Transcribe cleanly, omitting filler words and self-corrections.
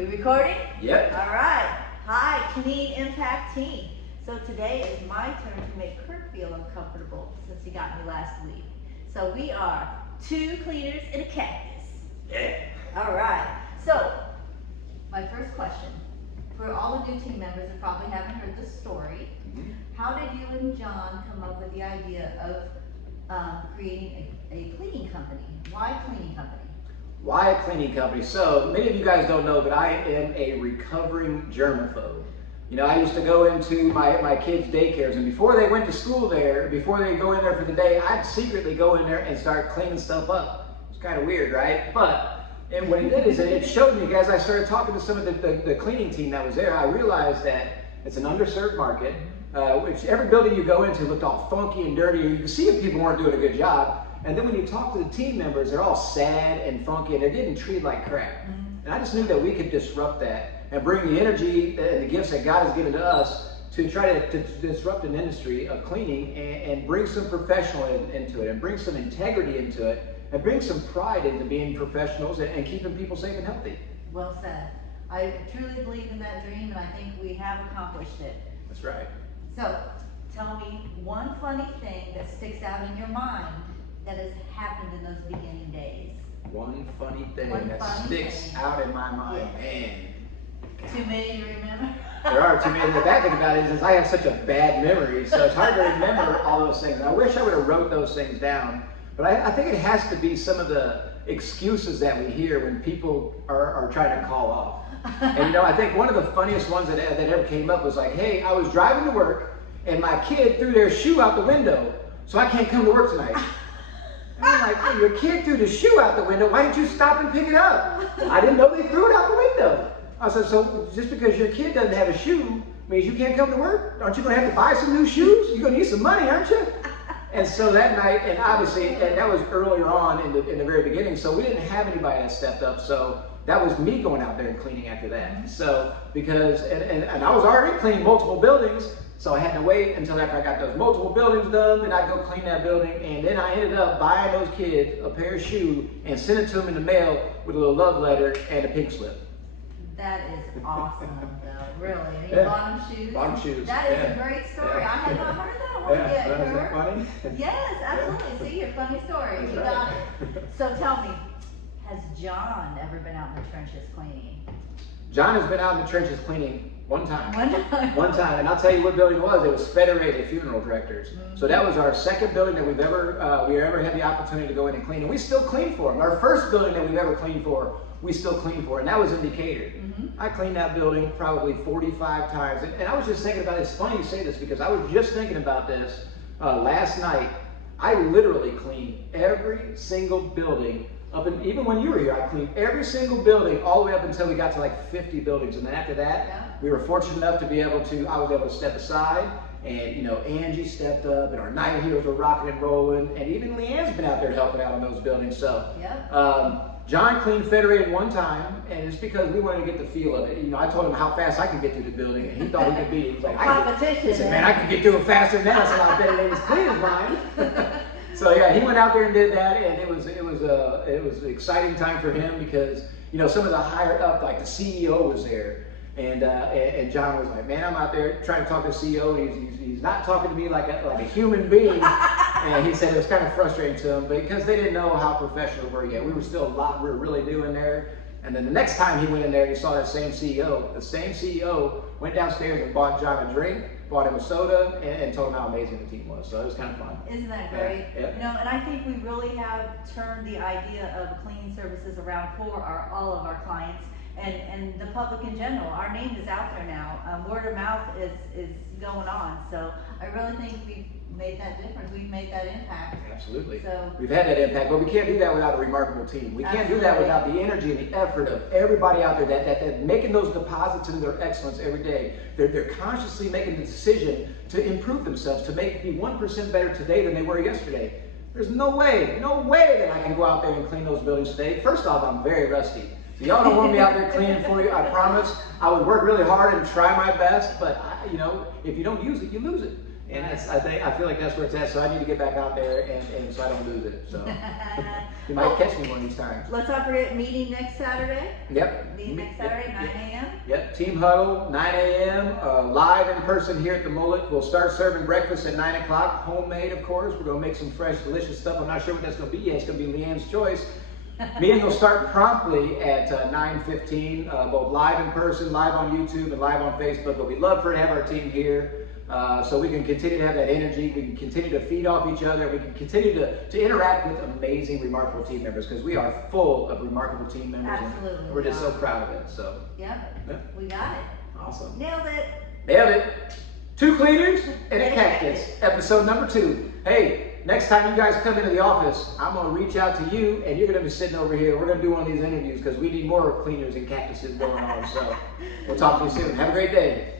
We recording? Yep. All right. Hi, Clean Impact Team. So today is my turn to make Kurt feel uncomfortable since he got me last week. So we are two cleaners and a cactus. Yeah. All right. So my first question for all the new team members that probably haven't heard this story, how did you and John come up with the idea of creating a cleaning company? Why cleaning company? Why a cleaning company? So many of you guys don't know, but I am a recovering germaphobe. You know, I used to go into my kids' daycares, and before they went to school there, before they go in there for the day, I'd secretly go in there and start cleaning stuff up. It's kind of weird, right? And what it did is it showed me, as I started talking to some of the cleaning team that was there, I realized that it's an underserved market, which every building you go into looked all funky and dirty. You could see if people weren't doing a good job. And then when you talk to the team members, they're all sad and funky and they're getting treated like crap. And I just knew that we could disrupt that and bring the energy and the gifts that God has given to us to try to disrupt an industry of cleaning and bring some professional into it and bring some integrity into it and bring some pride into being professionals and keeping people safe and healthy. Well said. I truly believe in that dream, and I think we have accomplished it. That's right. So tell me one funny thing that sticks out in your mind that has happened in those beginning days. One funny thing One that funny sticks thing. out in my mind, Yes. man. Too many to remember? There are too many. The bad thing about it is I have such a bad memory, so it's hard to remember all those things. I wish I would have wrote those things down, but I think it has to be some of the excuses that we hear when people are trying to call off. And you know, I think one of the funniest ones that ever came up was like, hey, I was driving to work and my kid threw their shoe out the window, so I can't come to work tonight. And I'm like, hey, your kid threw the shoe out the window, why didn't you stop and pick it up? I didn't know they threw it out the window. I said, so just because your kid doesn't have a shoe means you can't come to work? Aren't you going to have to buy some new shoes? You're going to need some money, aren't you? And so that night, and obviously, and that was earlier on in the very beginning, so we didn't have anybody that stepped up, so that was me going out there and cleaning after that. So, because, and I was already cleaning multiple buildings, so I had to wait until after I got those multiple buildings done, then I'd go clean that building, and then I ended up buying those kids a pair of shoes and sent it to them in the mail with a little love letter and a pink slip. That is awesome, though, really. And you Yeah. bought them shoes? Bottom shoes. That is Yeah. a great story. Yeah. I had not heard that one yet, Isn't that Kurt. funny? Yes, absolutely. See, your funny story. That's You right. got it. So tell me, has John ever been out in the trenches cleaning? John has been out in the trenches cleaning one time. One time. One time, and I'll tell you what building it was. It was Federated Funeral Directors. So that was our second building that we ever had the opportunity to go in and clean, and we still clean for them. Our first building that we've ever cleaned for, we still clean for, and that was in Decatur. I cleaned that building probably 45 times, and I was just thinking about it. It's funny you say this because I was just thinking about this last night. I literally cleaned every single building. Even when you were here, I cleaned every single building all the way up until we got to like 50 buildings. And then after that, we were fortunate enough to be able to, I was able to step aside, and you know, Angie stepped up, and our night heroes were rocking and rolling, and even Leanne's been out there helping out in those buildings. So John cleaned Federated one time, and it's because we wanted to get the feel of it. You know, I told him how fast I could get through the building, and he thought he could beat it. He was like, competition. He said, man, I can get through it faster than that. I said, I bet it ain't as clean as mine. So yeah, he went out there and did that, and it was an exciting time for him because you know some of the higher up, like the CEO was there, and John was like, man, I'm out there trying to talk to the CEO. He's not talking to me like a human being, and he said it was kind of frustrating to him because they didn't know how professional we were yet. We were still we were really new in there. And then the next time he went in there, he saw that same CEO. The same CEO went downstairs and bought John a drink, bought him a soda, and told him how amazing the team was. So it was kind of fun. Isn't that great? Yeah. You know, and I think we really have turned the idea of cleaning services around for all of our clients and the public in general. Our name is out there now. Word of mouth is going on. So I really think we've made that difference. We've made that impact. Absolutely. So we've had that impact, but we can't do that without a remarkable team. We can't do that without the energy and the effort of everybody out there that making those deposits into their excellence every day. They're consciously making the decision to improve themselves, to be 1% better today than they were yesterday. There's no way that I can go out there and clean those buildings today. First off, I'm very rusty. So y'all don't want me out there cleaning for you, I promise. I would work really hard and try my best, but you know, if you don't use it, you lose it. And I feel like that's where it's at. So I need to get back out there and so I don't lose it. So you might catch me one of these times. Let's not forget meeting next Saturday. Yep. Meeting next Saturday, 9 a.m. Yep. Team huddle, 9 a.m. Live in person here at the Mullet. We'll start serving breakfast at 9 o'clock. Homemade, of course. We're gonna make some fresh, delicious stuff. I'm not sure what that's gonna be yet. It's gonna be Leanne's choice. Meeting will start promptly at 9:15, both live in person, live on YouTube, and live on Facebook. But we'd love for to have our team here. So we can continue to have that energy, we can continue to feed off each other, we can continue to interact with amazing, remarkable team members, because we are full of remarkable team members. Absolutely. And we're just so proud of it. So Yeah, yeah. we got it. Awesome. Nailed it. Nailed it. 2 cleaners and a cactus. Episode number 2. Hey, next time you guys come into the office, I'm going to reach out to you and you're going to be sitting over here. We're going to do one of these interviews because we need more cleaners and cactuses going on. So we'll talk to you soon. Have a great day.